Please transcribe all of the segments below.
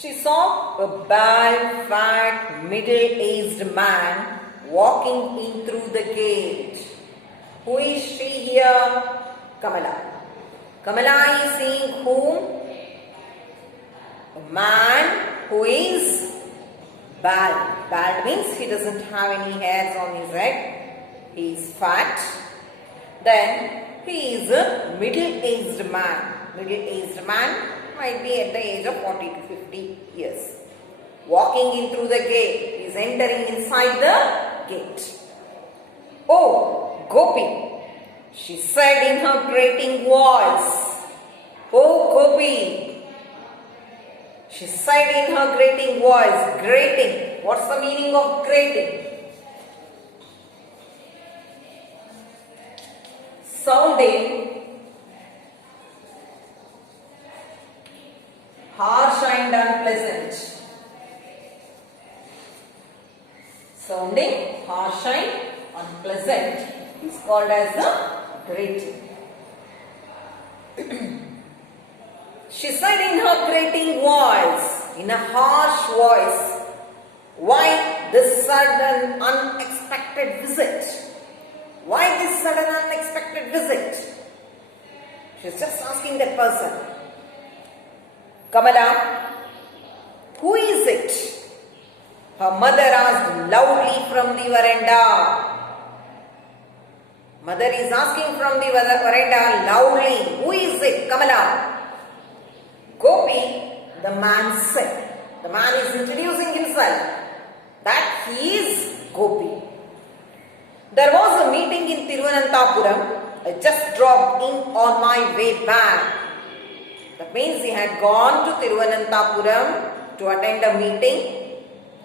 She saw a bald, fat, middle-aged man walking in through the gate. Who is she here? Kamala. Kamala is seeing whom? A man who is bald. Bald means he doesn't have any hairs on his head. He is fat. Then he is a middle-aged man. Middle-aged man might be at the age of 40 to 50 years. Walking in through the gate. He is entering inside the gate. Oh, Gopi, she said in her grating voice. Oh, Gopi. She said in her grating voice. Grating. What's the meaning of grating? Sounding harsh and unpleasant. Sounding harsh and unpleasant is called as a grating. She said in her grating voice, in a harsh voice, why this sudden unexpected visit? Why this sudden unexpected visit? She's just asking that person. Kamala, who is it? Her mother asked loudly from the veranda. Mother is asking from the veranda loudly. Who is it, Kamala? Gopi, the man said. The man is introducing himself that he is Gopi. There was a meeting in Thiruvananthapuram. I just dropped in on my way back. That means he had gone to Thiruvananthapuram to attend a meeting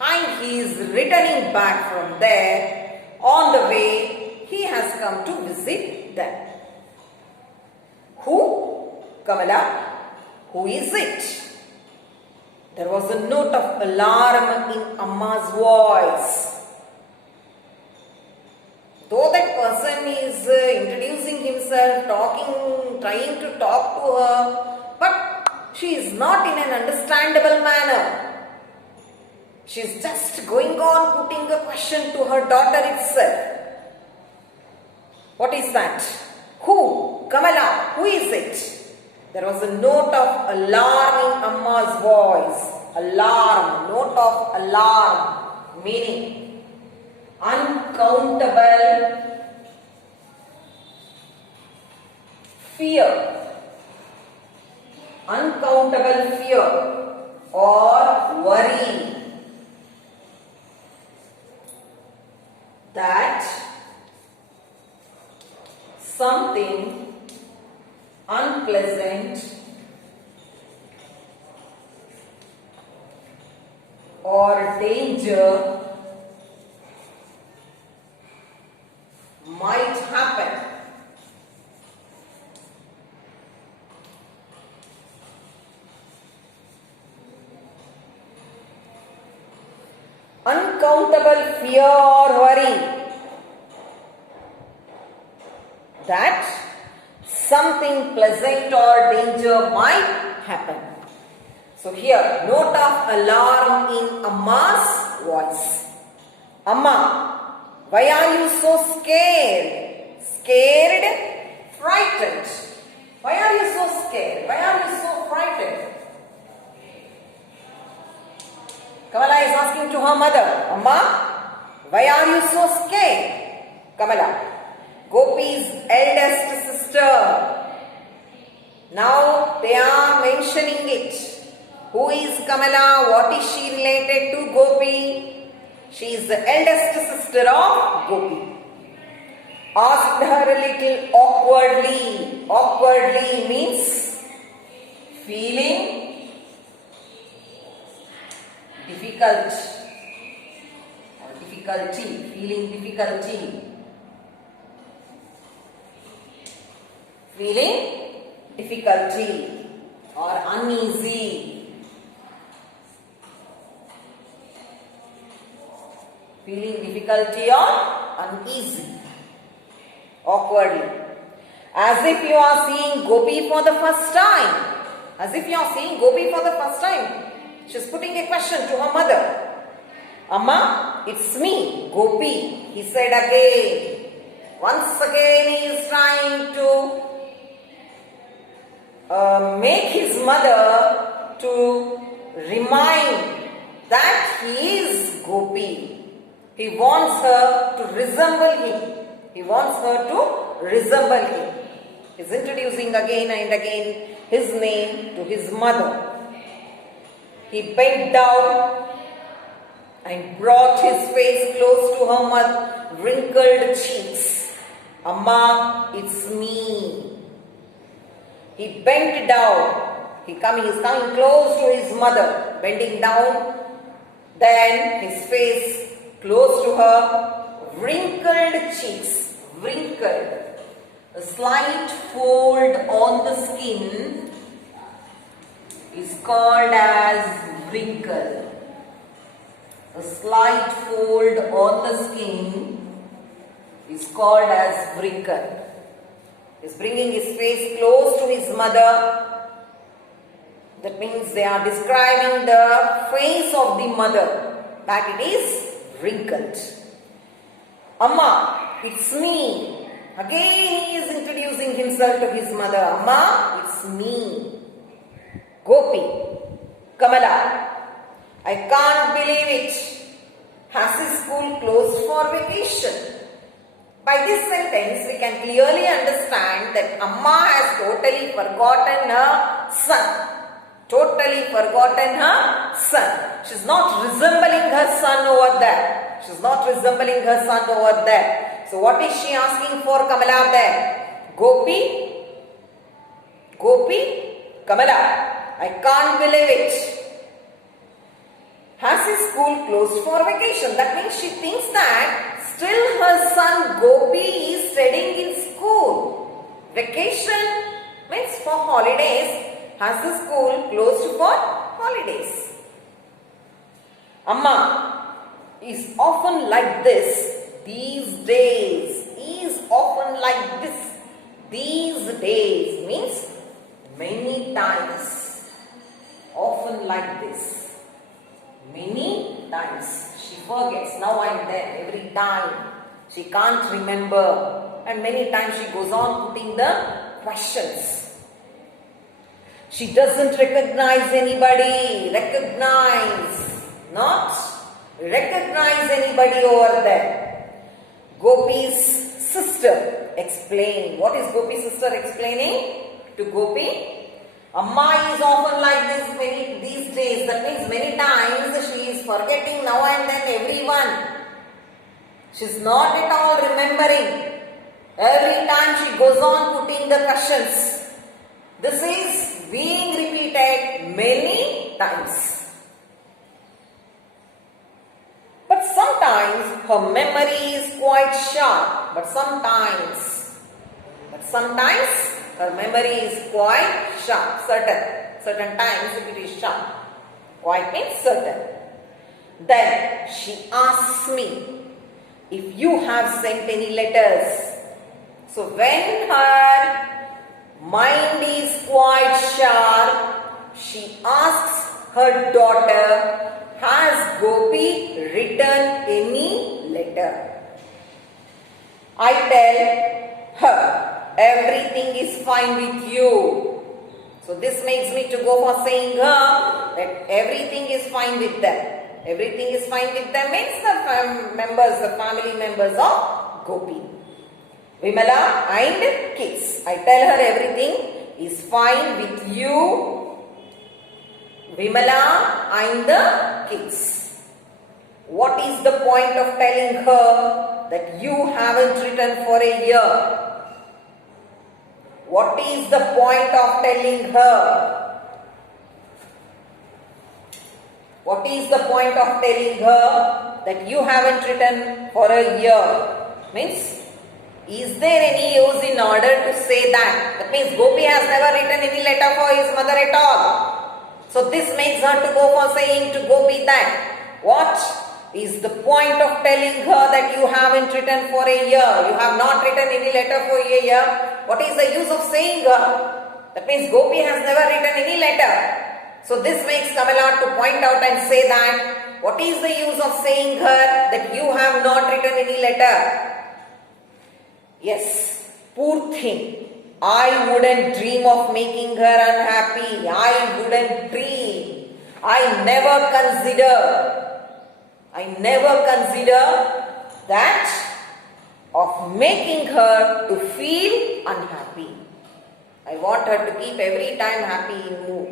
and he is returning back from there. On the way, he has come to visit them. Who? Kamala. Who is it? There was a note of alarm in Amma's voice. Though that person is introducing himself, trying to talk to her, but she is not in an understandable manner. She is just going on putting a question to her daughter itself. What is that? Who? Kamala, who is it? There was a note of alarm in Amma's voice. Alarm, note of alarm, meaning uncountable fear. Uncountable fear or worry that something unpleasant or danger might happen. Uncountable fear or worry that something pleasant or danger might happen. So here, note of alarm in Amma's voice. Amma, why are you so scared? Scared? Frightened. Why are you so scared? Why are you so frightened? Kamala is asking to her mother, Amma, why are you so scared? Kamala, Gopi's eldest sister. Now they are mentioning it. Who is Kamala? What is she related to Gopi? She is the eldest sister of Gopi. Asked her a little awkwardly. Awkwardly means feeling difficult or difficulty. Feeling difficulty. Feeling difficulty or uneasy. Feeling difficulty or uneasy. Awkwardly. As if you are seeing Gopi for the first time. As if you are seeing Gopi for the first time. She's putting a question to her mother. Amma, it's me, Gopi, he said again. Once again he is trying to make his mother to remind that he is Gopi. He wants her to resemble him. He wants her to resemble him. He's introducing again and again his name to his mother. He bent down and brought his face close to her wrinkled cheeks. Amma, it's me. He bent down. He's coming close to his mother, bending down. Then his face close to her wrinkled cheeks. Wrinkled. A slight fold on the skin is called as wrinkle. A slight fold on the skin is called as wrinkle. He's bringing his face close to his mother. That means they are describing the face of the mother, that it is wrinkled. Amma, it's me. Again he is introducing himself to his mother. Amma, it's me. Gopi, Kamala, I can't believe it. Has his school closed for vacation? By this sentence, we can clearly understand that Amma has totally forgotten her son. Totally forgotten her son. She's not resembling her son over there. She's not resembling her son over there. So what is she asking for, Kamala, there? Gopi, Kamala, I can't believe it. Has his school closed for vacation? That means she thinks that still her son Gopi is studying in school. Vacation means for holidays. Has the school closed for holidays? Amma is often like this these days. Is often like this these days means many times. Often like this. Many times. She forgets now and then, every time. She can't remember. And many times she goes on putting the questions. She doesn't recognize anybody. Not recognize anybody over there. Gopi's sister explained. What is Gopi's sister explaining to Gopi? Amma is often like this these days. That means many times she is forgetting now and then everyone. She's not at all remembering. Every time she goes on putting the questions. This is being repeated many times. But sometimes her memory is quite sharp. But sometimes her memory is quite sharp. Certain times it is sharp. Quite means certain. Then she asks me if you have sent any letters. So when her mind is quite sharp, she asks her daughter, has Gopi written any letter? I tell her, everything is fine with you. So this makes me to go for saying her that everything is fine with them. Everything is fine with them means the family members of Gopi. Vimala and kids. I tell her everything is fine with you, Vimala and the kids. What is the point of telling her that you haven't written for a year? What is the point of telling her? What is the point of telling her that you haven't written for a year? Means, is there any use in order to say that? That means Gopi has never written any letter for his mother at all. So this makes her to go for saying to Gopi that. What is the point of telling her that you haven't written for a year? You have not written any letter for a year. What is the use of saying her? That means Gopi has never written any letter. So this makes Kamala to point out and say that what is the use of saying her that you have not written any letter? Yes, poor thing. I wouldn't dream of making her unhappy. I wouldn't dream. I never consider that of making her to feel unhappy. I want her to keep every time happy in mood.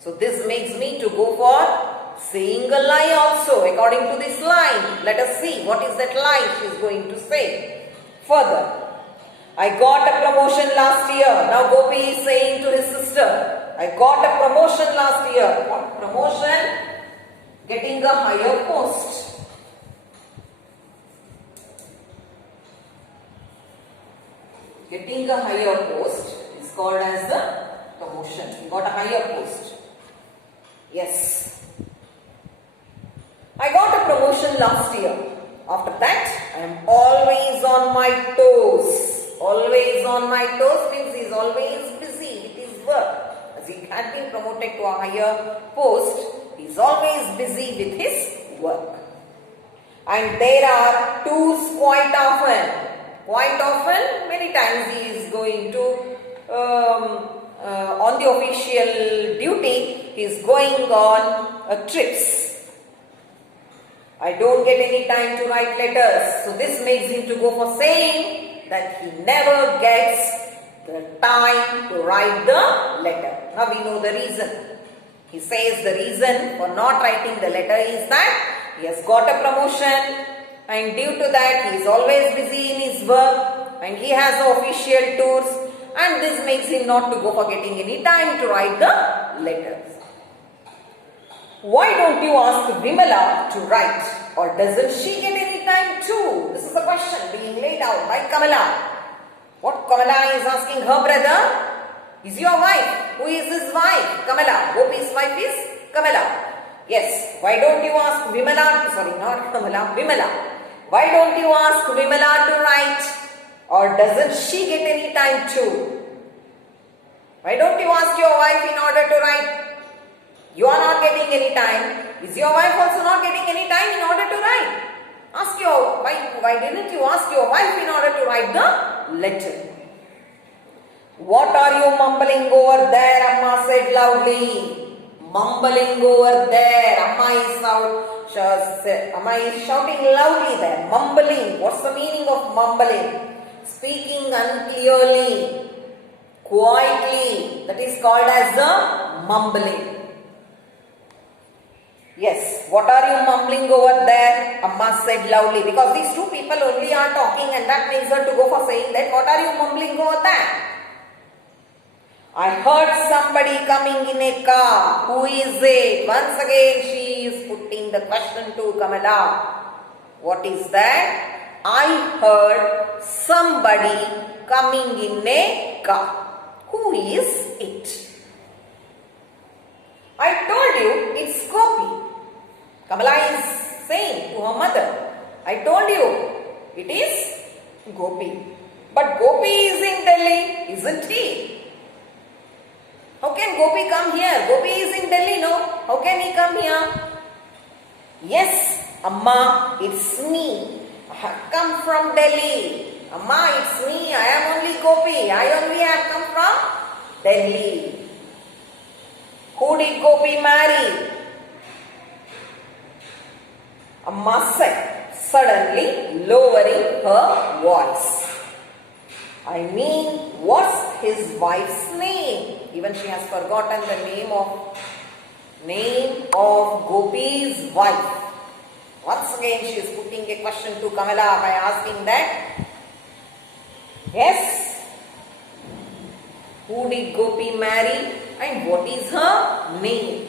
So this makes me to go for saying a lie also according to this line. Let us see what is that lie she is going to say. Further, I got a promotion last year. Now Gopi is saying to his sister, I got a promotion last year. What promotion? Getting a higher post. Getting a higher post is called as the promotion. He got a higher post. Yes. I got a promotion last year. After that, I am always on my toes. Always on my toes means he is always busy with his work. As he had been promoted to a higher post, he is always busy with his work. And there are tours quite often. Quite often, many times he is going to on the official duty, he is going on trips. I don't get any time to write letters. So this makes him to go for saying that he never gets the time to write the letter. Now we know the reason. He says the reason for not writing the letter is that he has got a promotion and due to that he is always busy in his work and he has official tours. And this makes him not to go for getting any time to write the letters. Why don't you ask Vimala to write? Or doesn't she get any time too? This is a question being laid out by Kamala. What Kamala is asking her brother? Is your wife? Who is his wife? Kamala. Gopi's wife is Kamala. Yes. Why don't you ask Vimala? Sorry, not Kamala. Vimala. Why don't you ask Vimala to write? Or doesn't she get any time too? Why don't you ask your wife in order to write? You are not getting any time. Is your wife also not getting any time in order to write? Ask your wife. Why didn't you ask your wife in order to write the letter? What are you mumbling over there? Amma said loudly. Mumbling over there. Amma is shouting loudly there. Mumbling. What's the meaning of mumbling? Speaking unclearly, quietly, that is called as the mumbling. Yes, what are you mumbling over there? Amma said loudly, because these two people only are talking and that makes her to go for saying that, what are you mumbling over there? I heard somebody coming in a car. Who is it? Once again she is putting the question to Kamala. What is that? I heard somebody coming in a car. Who is it? I told you it's Gopi. Kamala is saying to her mother, I told you it is Gopi. But Gopi is in Delhi, isn't he? How can Gopi come here? Gopi is in Delhi, no? How can he come here? Yes, Amma, it's me. I have come from Delhi. Amma, it's me. I am only Gopi. I only have come from Delhi. Who did Gopi marry? Amma said, suddenly lowering her voice. I mean, what's his wife's name? Even she has forgotten the name of Gopi's wife. Once again she is putting a question to Kamala by asking that, yes, who did Gopi marry and what is her name?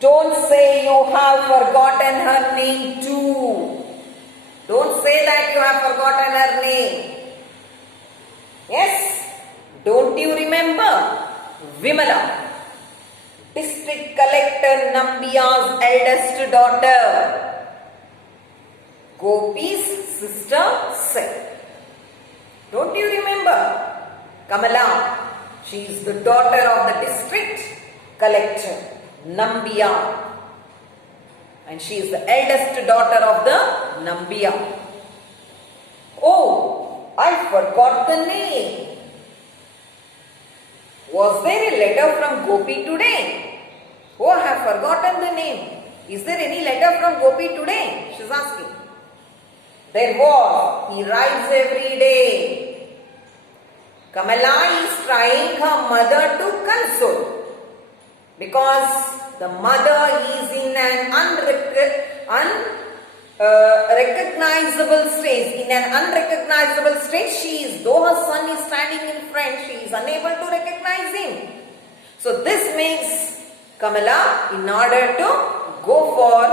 Don't say you have forgotten her name too. Don't say that you have forgotten her name. Yes, don't you remember Vimala, District Collector Nambiya's eldest daughter, Gopi's sister said. Don't you remember? Kamala, she is the daughter of the district collector, Nambiya. And she is the eldest daughter of the Nambiya. Oh, I forgot the name. Was there a letter from Gopi today? Oh, I have forgotten the name. Is there any letter from Gopi today? She is asking. There was. He writes every day. Kamala is trying her mother to console because the mother is in an unrecognizable state. In an unrecognizable state, she is, though her son is standing in front, she is unable to recognize him. So this makes Kamala, in order to go for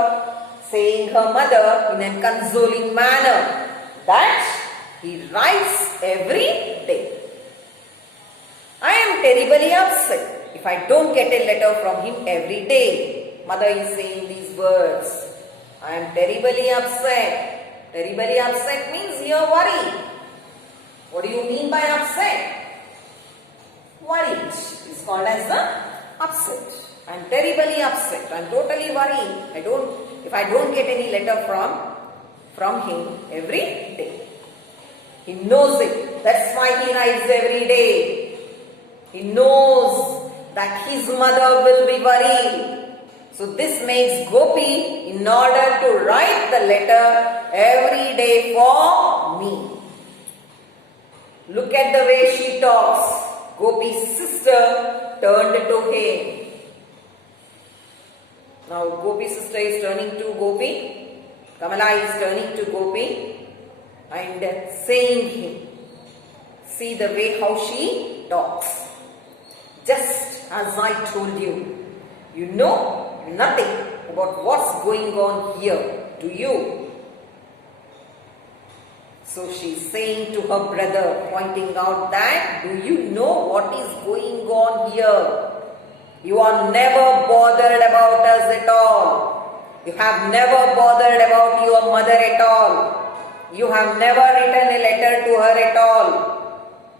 saying her mother in a consoling manner, that he writes every day. I am terribly upset if I don't get a letter from him every day. Mother is saying these words. I am terribly upset. Terribly upset means you are worried. What do you mean by upset? Worried is called as the upset. I am terribly upset. I am totally worried. If I don't get any letter from him every day. He knows it. That's why he writes every day. He knows that his mother will be worried. So this makes Gopi, in order to write the letter every day for me. Look at the way she talks. Gopi's sister turned to him. Now Gopi's sister is turning to Gopi. Kamala is turning to Gopi and saying him. See the way how she talks. Just as I told you, you know nothing about what's going on here, do you? So she's saying to her brother, pointing out that, do you know what is going on here? You are never bothered about us at all. You have never bothered about your mother at all. You have never written a letter to her at all.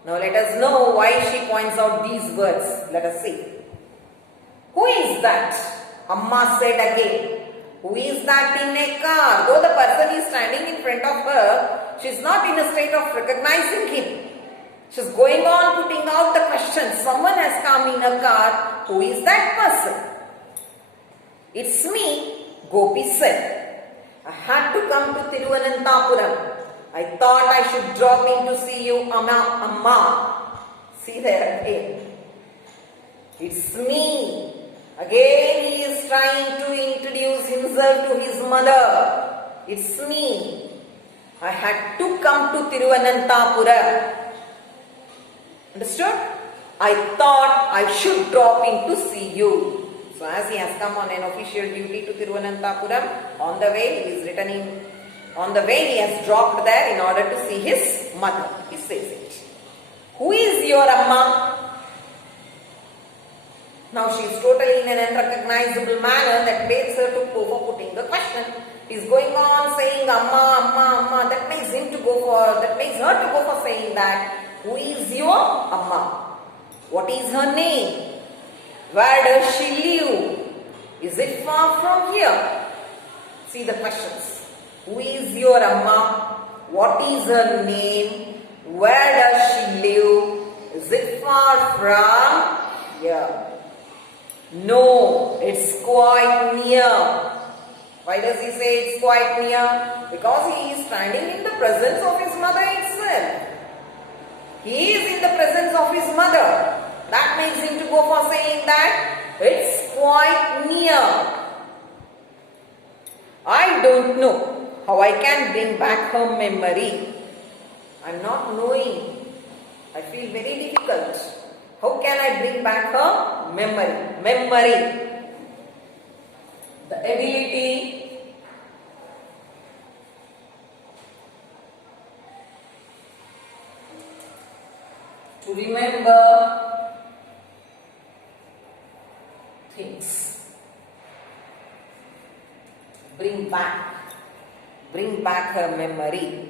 Now let us know why she points out these words. Let us see. Who is that? Amma said again. Who is that in a car? Though the person is standing in front of her, she is not in a state of recognizing him. She is going on putting out the question. Someone has come in a car. Who is that person? It's me, Gopi said. I had to come to Thiruvananthapuram. I thought I should drop in to see you, Amma. See there again. It's me. Again he is trying to introduce himself to his mother. It's me. I had to come to Thiruvananthapuram. Understood? I thought I should drop in to see you. So as he has come on an official duty to Thiruvananthapuram, on the way he is returning. On the way he has dropped there in order to see his mother. He says it. Who is your Amma? Now she is totally in an unrecognizable manner that makes her to go for putting the question. He is going on saying Amma, Amma, Amma. That makes her to go for saying that. Who is your Amma? What is her name? Where does she live? Is it far from here? See the questions. Who is your Amma? What is her name? Where does she live? Is it far from here? No, it's quite near. Why does he say it's quite near? Because he is standing in the presence of his mother itself. He is in the presence of his mother. That makes him to go for saying that it's quite near. I don't know how I can bring back her memory. I'm not knowing. I feel very difficult. How can I bring back her memory? Memory. The ability to remember things. Bring back her memory.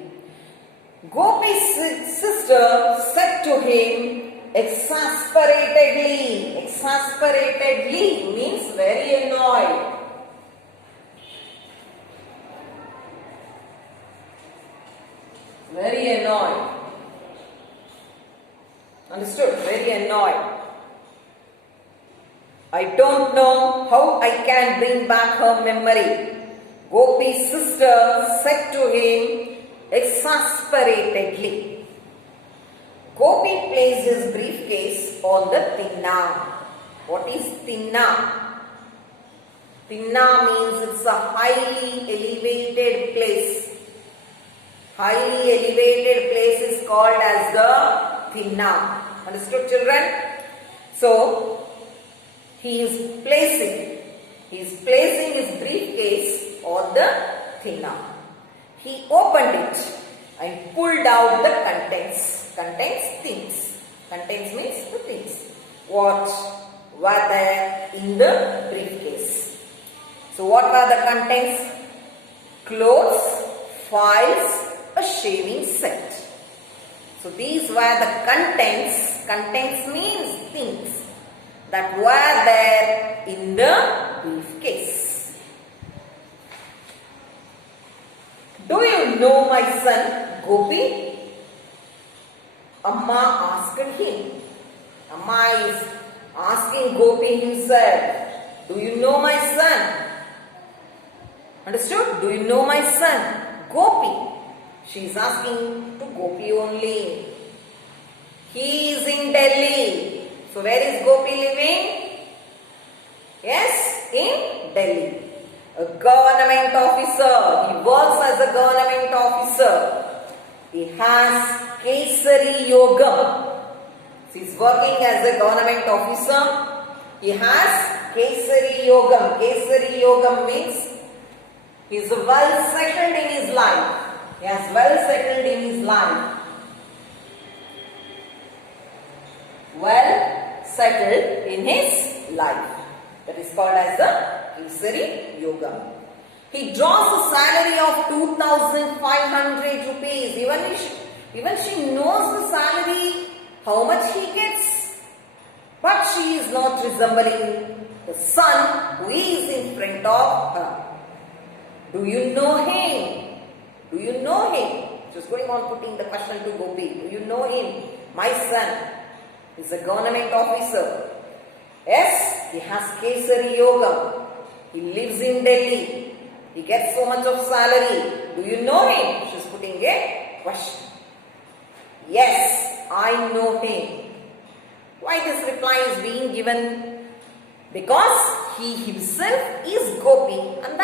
Gopi's sister said to him Exasperatedly. Exasperatedly means very annoyed. Very annoyed. Understood? Very annoyed. I don't know how I can bring back her memory. Gopi's sister said to him exasperatedly. Gopi placed his briefcase on the tinna. What is tinna? Tinna means it's a highly elevated place. Highly elevated place is called as the tinna. Understood, children? So, he is placing his briefcase on the tinna. He opened it and pulled out the contents. Contains things. Contents means the things. What were there in the briefcase? So what were the contents? Clothes, files, a shaving set. So these were the contents. Contents means things that were there in the briefcase. Do you know my son Gopi? Amma asked him. Amma is asking Gopi himself. Do you know my son? Understood? Do you know my son? Gopi. She is asking to Gopi only. He is in Delhi. So where is Gopi living? Yes, in Delhi. A government officer. He works as a government officer. He has Kesari Yogam. He is working as a government officer. He has Kesari Yogam. Kesari Yogam means he is well settled in his life. He has well settled in his life. Well settled in his life. That is called as the Kesari Yogam. He draws a salary of 2,500 rupees. Even she knows the salary, how much he gets. But she is not resembling the son who is in front of her. Do you know him? Do you know him? Just going on putting the question to Gopi. Do you know him? My son is a government officer. Yes, he has Kesari Yoga. He lives in Delhi. He gets so much of salary. Do you know him? She's putting a question. Yes, I know him. Why this reply is being given? Because he himself is Gopi and